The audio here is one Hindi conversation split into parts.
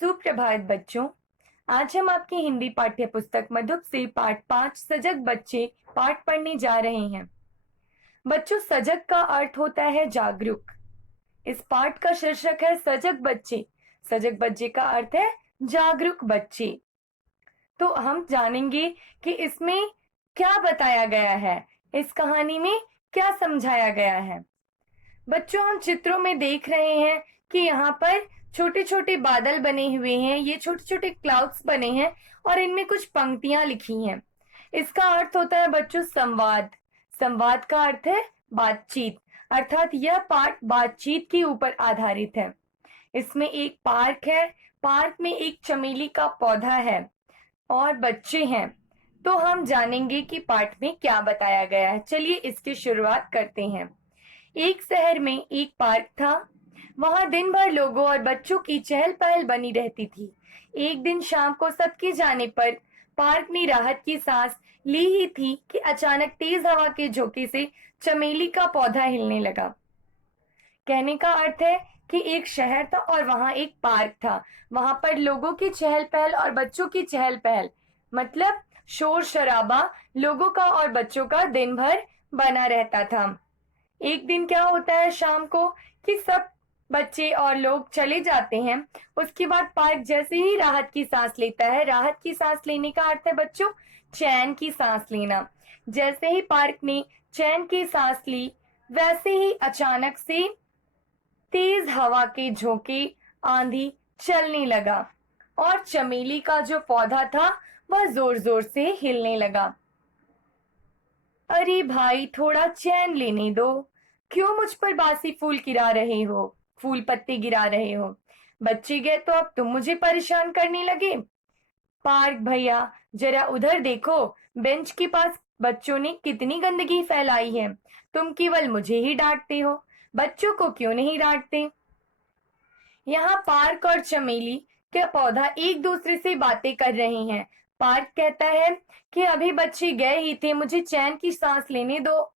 सुप्रभात बच्चों। आज हम आपकी हिंदी पाठ्य पुस्तक मधुप से पाठ 5 सजग बच्चे पाठ पढ़ने जा रहे हैं। बच्चों, सजग का अर्थ होता है जागरूक। इस पाठ का शीर्षक है सजग बच्चे। सजग बच्चे का अर्थ है जागरूक बच्चे। तो हम जानेंगे कि इसमें क्या बताया गया है, इस कहानी में क्या समझाया गया है। बच्चों, हम चित्रों में देख रहे हैं कि यहाँ पर छोटे छोटे बादल बने हुए हैं। ये छोटे छोटे क्लाउड्स बने हैं और इनमें कुछ पंक्तियां लिखी हैं। इसका अर्थ होता है बच्चों संवाद। संवाद का अर्थ है बातचीत, अर्थात यह पाठ बातचीत के ऊपर आधारित है। इसमें एक पार्क है। पार्क में एक चमेली का पौधा है और बच्चे हैं। तो हम जानेंगे कि पाठ में क्या बताया गया है। चलिए इसकी शुरुआत करते हैं। एक शहर में एक पार्क था। वहां दिन भर लोगों और बच्चों की चहल पहल बनी रहती थी। एक दिन शाम को सबके जाने पर पार्क ने राहत की सांस ली ही थी कि अचानक तेज हवा के झोंके से चमेली का पौधा हिलने लगा। कहने का अर्थ है कि एक शहर था और वहां एक पार्क था। वहां पर लोगों की चहल पहल और बच्चों की चहल पहल, मतलब शोर शराबा लोगों का और बच्चों का दिन भर बना रहता था। एक दिन क्या होता है शाम को कि सब बच्चे और लोग चले जाते हैं। उसके बाद पार्क जैसे ही राहत की सांस लेता है। राहत की सांस लेने का अर्थ है बच्चों चैन की सांस लेना। जैसे ही पार्क ने चैन की सांस ली, वैसे ही अचानक से तेज हवा के झोंके, आंधी चलने लगा और चमेली का जो पौधा था वह जोर जोर से हिलने लगा। अरे भाई, थोड़ा चैन लेने दो। क्यों मुझ पर बासी फूल गिरा रहे हो, फूल पत्ते गिरा रहे हो। बच्चे गए तो अब तुम मुझे परेशान करने लगे। पार्क भैया, जरा उधर देखो। बेंच के पास बच्चों ने कितनी गंदगी फैलाई है। तुम केवल मुझे ही डांटते हो, बच्चों को क्यों नहीं डांटते। यहाँ पार्क और चमेली के पौधा एक दूसरे से बातें कर रहे हैं। पार्क कहता है कि अभी बच्चे गए ही थे, मुझे चैन की सांस लेने दो।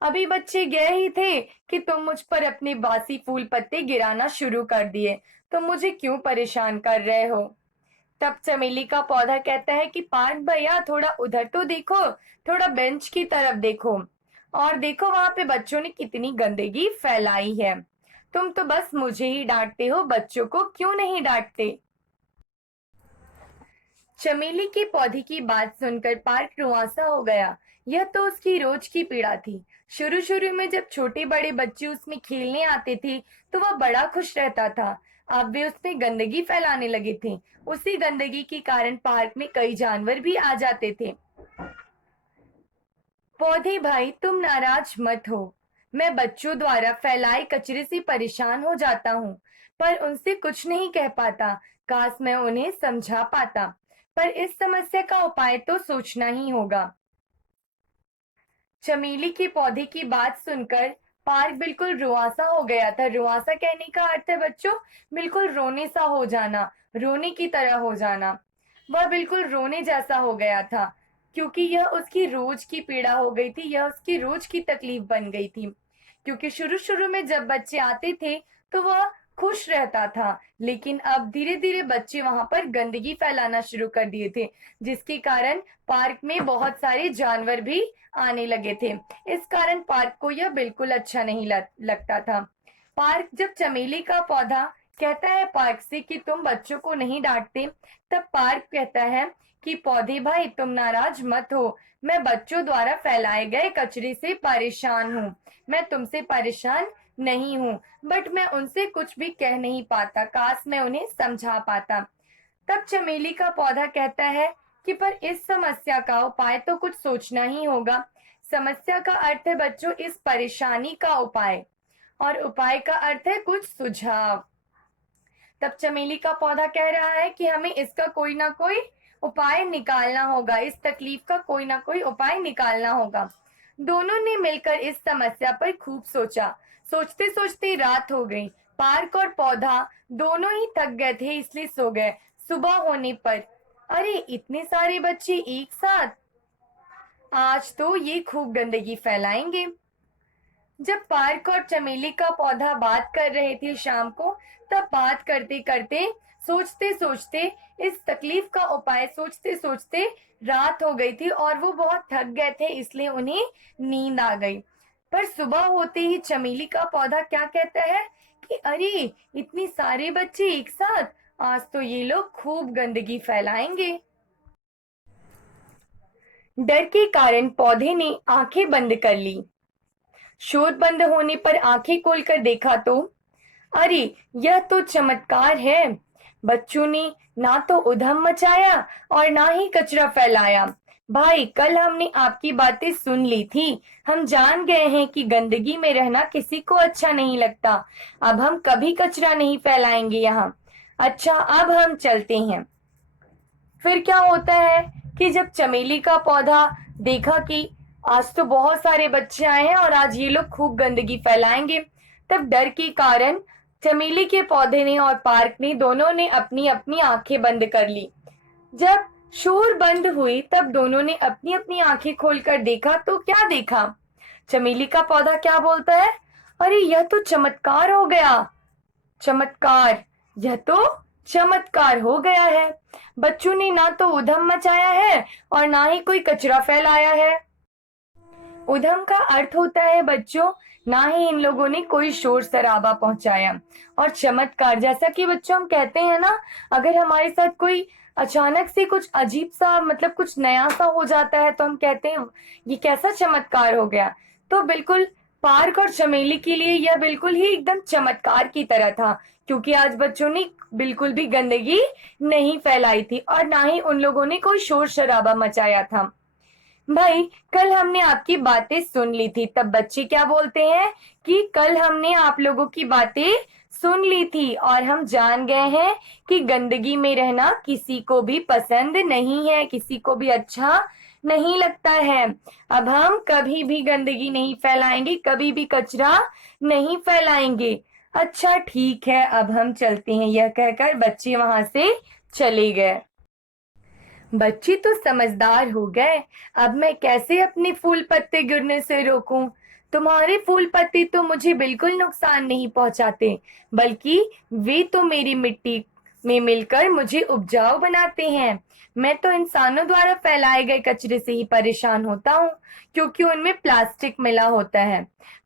अभी बच्चे गए ही थे कि तुम मुझ पर अपने बासी फूल पत्ते गिराना शुरू कर दिए। तुम मुझे क्यों परेशान कर रहे हो। तब चमेली का पौधा कहता है कि पार्क भैया, थोड़ा उधर तो देखो, थोड़ा बेंच की तरफ देखो और देखो वहां पे बच्चों ने कितनी गंदगी फैलाई है। तुम तो बस मुझे ही डांटते हो, बच्चों को क्यों नहीं डांटते। चमेली के पौधे की बात सुनकर पार्क रुआंसा हो गया। यह तो उसकी रोज की पीड़ा थी। शुरू शुरू में जब छोटे बड़े बच्चे उसमें खेलने आते थे तो वह बड़ा खुश रहता था। अब वे उसमें गंदगी फैलाने लगे थे। उसी गंदगी के कारण पार्क में कई जानवर भी आ जाते थे। पौधे भाई, तुम नाराज मत हो। मैं बच्चों द्वारा फैलाए कचरे से परेशान हो जाता हूँ, पर उनसे कुछ नहीं कह पाता। काश मैं उन्हें समझा पाता, पर इस समस्या का उपाय तो सोचना ही होगा। चमेली के पौधे की बात सुनकर पार्क बिल्कुल रुआंसा हो गया था। रुआंसा कहने का अर्थ है बच्चों बिल्कुल रोने सा हो जाना, रोने की तरह हो जाना। वह बिल्कुल रोने जैसा हो गया था, क्योंकि यह उसकी रोज की पीड़ा हो गई थी। यह उसकी रोज की तकलीफ बन गई थी। क्योंकि शुरू शुरू में जब बच्चे आते थे तो वह खुश रहता था, लेकिन अब धीरे धीरे बच्चे वहां पर गंदगी फैलाना शुरू कर दिए थे, जिसके कारण पार्क में बहुत सारे जानवर भी आने लगे थे। इस कारण पार्क को यह बिल्कुल अच्छा नहीं लगता था। पार्क जब चमेली का पौधा कहता है पार्क से कि तुम बच्चों को नहीं डांटते, तब पार्क कहता है कि पौधे भाई, तुम नाराज मत हो। मैं बच्चों द्वारा फैलाए गए कचरे से परेशान हूँ। मैं तुमसे परेशान नहीं हूँ, बट मैं उनसे कुछ भी कह नहीं पाता। काश मैं उन्हें समझा पाता। तब चमेली का पौधा कहता है कि पर इस समस्या का उपाय तो कुछ सोचना ही होगा। समस्या का अर्थ है बच्चों इस परेशानी का उपाय, और उपाय का अर्थ है कुछ सुझाव। तब चमेली का पौधा कह रहा है कि हमें इसका कोई ना कोई उपाय निकालना होगा, इस तकलीफ का कोई ना कोई उपाय निकालना होगा। दोनों ने मिलकर इस समस्या पर खूब सोचा। सोचते सोचते रात हो गई। पार्क और पौधा दोनों ही थक गए थे, इसलिए सो गए। सुबह होने पर, अरे इतने सारे बच्चे एक साथ, आज तो ये खूब गंदगी फैलाएंगे। जब पार्क और चमेली का पौधा बात कर रहे थे शाम को, तब बात करते करते सोचते सोचते, इस तकलीफ का उपाय सोचते सोचते रात हो गई थी और वो बहुत थक गए थे, इसलिए उन्हें नींद आ गई। पर सुबह होते ही चमेली का पौधा क्या कहता है कि अरे, इतनी सारे बच्चे एक साथ, आज तो ये लोग खूब गंदगी फैलाएंगे। डर के कारण पौधे ने आंखें बंद कर ली। शोर बंद होने पर आंखें खोलकर देखा तो अरे, यह तो चमत्कार है। बच्चों ने ना तो उधम मचाया और ना ही कचरा फैलाया। भाई, कल हमने आपकी बातें सुन ली थी। हम जान गए हैं कि गंदगी में रहना किसी को अच्छा नहीं लगता। अब हम कभी कचरा नहीं फैलाएंगे यहाँ। अच्छा, अब हम चलते हैं। फिर क्या होता है कि जब चमेली का पौधा देखा कि आज तो बहुत सारे बच्चे आए हैं और आज ये लोग खूब गंदगी फैलाएंगे, तब डर के कारण चमेली के पौधे ने और पार्क ने दोनों ने अपनी अपनी आंखें बंद कर ली। जब शोर बंद हुई तब दोनों ने अपनी अपनी आंखें खोलकर देखा तो क्या देखा? चमेली का पौधा क्या बोलता है? अरे, यह तो चमत्कार हो गया। चमत्कार, यह तो चमत्कार हो गया है। बच्चों ने ना तो उधम मचाया है और ना ही कोई कचरा फैलाया है। उधम का अर्थ होता है बच्चों, ना ही इन लोगों ने कोई शोर शराबा पहुंचाया। और चमत्कार, जैसा कि बच्चों हम कहते हैं ना, अगर हमारे साथ कोई अचानक से कुछ अजीब सा, मतलब कुछ नया सा हो जाता है तो हम कहते हैं ये कैसा चमत्कार हो गया। तो बिल्कुल पार्क और चमेली के लिए यह बिल्कुल ही एकदम चमत्कार की तरह था, क्योंकि आज बच्चों ने बिल्कुल भी गंदगी नहीं फैलाई थी और ना ही उन लोगों ने कोई शोर शराबा मचाया था। भाई, कल हमने आपकी बातें सुन ली थी। तब बच्चे क्या बोलते हैं कि कल हमने आप लोगों की बातें सुन ली थी और हम जान गए हैं कि गंदगी में रहना किसी को भी पसंद नहीं है, किसी को भी अच्छा नहीं लगता है। अब हम कभी भी गंदगी नहीं फैलाएंगे, कभी भी कचरा नहीं फैलाएंगे। अच्छा ठीक है, अब हम चलते हैं। यह कहकर बच्चे वहां से चले गए। बच्चे तो समझदार हो गए। अब मैं कैसे अपने फूल पत्ते गिरने से रोकूं? तुम्हारे फूल पत्ते तो मुझे बिल्कुल नुकसान नहीं पहुंचाते, बल्कि वे तो मेरी मिट्टी में मिलकर मुझे उपजाऊ बनाते हैं। मैं तो इंसानों द्वारा फैलाए गए कचरे से ही परेशान होता हूँ, क्योंकि उनमें प्लास्टिक मिला होता है।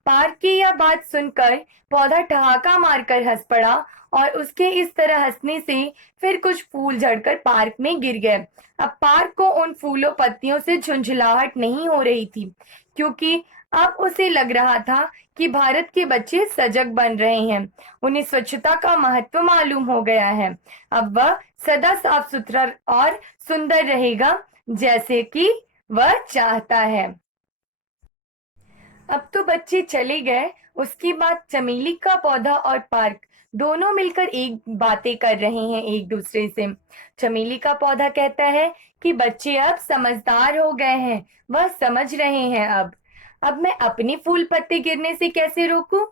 पार्क की यह बात सुनकर पौधा ठहाका मारकर हंस पड़ा और उसके इस तरह हंसने से फिर कुछ फूल झड़कर पार्क में गिर गए। अब पार्क को उन फूलों पत्तियों से झुंझुलाहट नहीं हो रही थी, क्योंकि अब उसे लग रहा था कि भारत के बच्चे सजग बन रहे हैं। उन्हें स्वच्छता का महत्व मालूम हो गया है। अब वह सदा साफ सुथरा और सुंदर रहेगा, जैसे कि वह चाहता है। अब तो बच्चे चले गए। उसके बाद चमेली का पौधा और पार्क दोनों मिलकर एक बातें कर रहे हैं एक दूसरे से। चमेली का पौधा कहता है कि बच्चे अब समझदार हो गए हैं, वह समझ रहे हैं। अब मैं अपने फूल पत्ते गिरने से कैसे रोकूं?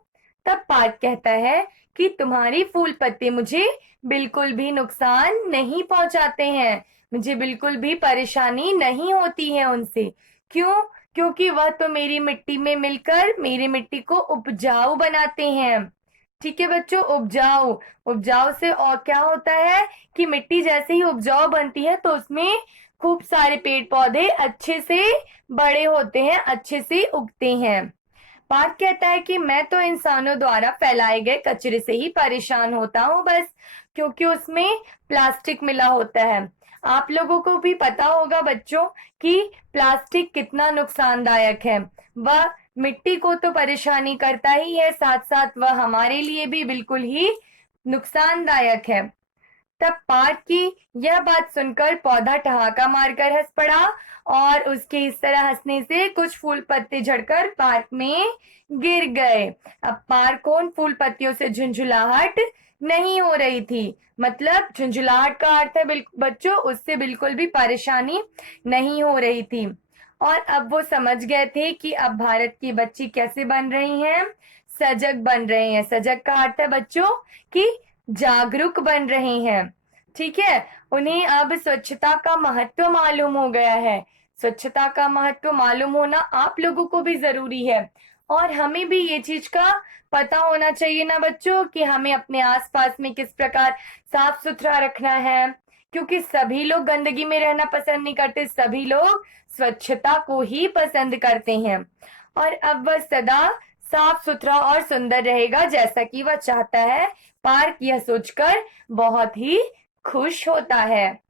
तब पार्क कहता है कि तुम्हारे फूल पत्ते मुझे बिल्कुल भी नुकसान नहीं पहुंचाते हैं, मुझे बिल्कुल भी परेशानी नहीं होती है उनसे। क्यों? क्योंकि वह तो मेरी मिट्टी में मिलकर मेरी मिट्टी को उपजाऊ बनाते हैं। ठीक है बच्चों, उपजाऊ, उपजाऊ से और क्या होता है कि मिट्टी जैसे ही उपजाऊ बनती है तो उसमें खूब सारे पेड़ पौधे अच्छे से बड़े होते हैं, अच्छे से उगते हैं। पार्थ कहता है कि मैं तो इंसानों द्वारा फैलाए गए कचरे से ही परेशान होता हूँ बस, क्योंकि उसमें प्लास्टिक मिला होता है। आप लोगों को भी पता होगा बच्चों कि प्लास्टिक कितना नुकसानदायक है। वह मिट्टी को तो परेशानी करता ही है, साथ साथ वह हमारे लिए भी बिल्कुल ही नुकसानदायक है। तब पार्थ की यह बात सुनकर पौधा ठहाका मारकर हंस पड़ा और उसके इस तरह हंसने से कुछ फूल पत्ते झड़कर पार्क में गिर गए। अब पार्क को उन फूल पत्तियों से झुंझुलाहट नहीं हो रही थी। मतलब झुंझुलाहट का अर्थ है बच्चों, उससे बिल्कुल भी परेशानी नहीं हो रही थी। और अब वो समझ गए थे कि अब भारत की बच्ची कैसे बन रही हैं, सजग बन रहे हैं। सजग का अर्थ है बच्चों कि जागरूक बन रहे हैं। ठीक है, उन्हें अब स्वच्छता का महत्व मालूम हो गया है। स्वच्छता का महत्व मालूम होना आप लोगों को भी जरूरी है। और हमें भी ये चीज का पता होना चाहिए ना बच्चों कि हमें अपने आसपास में किस प्रकार साफ सुथरा रखना है, क्योंकि सभी लोग गंदगी में रहना पसंद नहीं करते, सभी लोग स्वच्छता को ही पसंद करते हैं। और अब वह सदा साफ सुथरा और सुंदर रहेगा जैसा कि वह चाहता है। पार्क यह सोचकर बहुत ही खुश होता है।